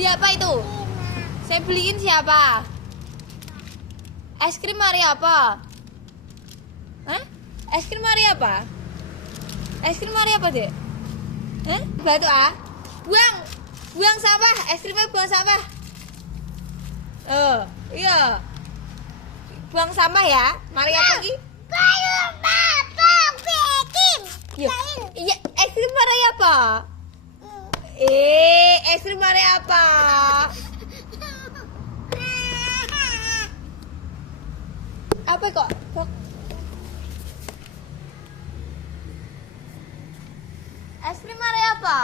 Beli apa itu? Saya beliin siapa? Es krim Mari apa? Hah? Es krim Mari apa? Es krim Mari apa, Dek? Hah? Batu ah? Buang! Buang sampah! Es krimnya buang sampah! Iya. Buang sampah ya. Mari apa lagi? Kayu papa bikin. Iya, es krim Mari apa? Es krim Mari apa? Apa kok? Es krim Mari apa?